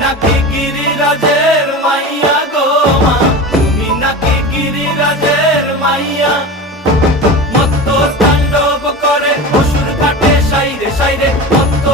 নাকি গিরিরাজের মাইয়া গো মা, তুমি নাকি গিরিরাজের মাইয়া। মত্ত তাণ্ডব করে অসুর কাটে সাইরে সাইরে, মত্ত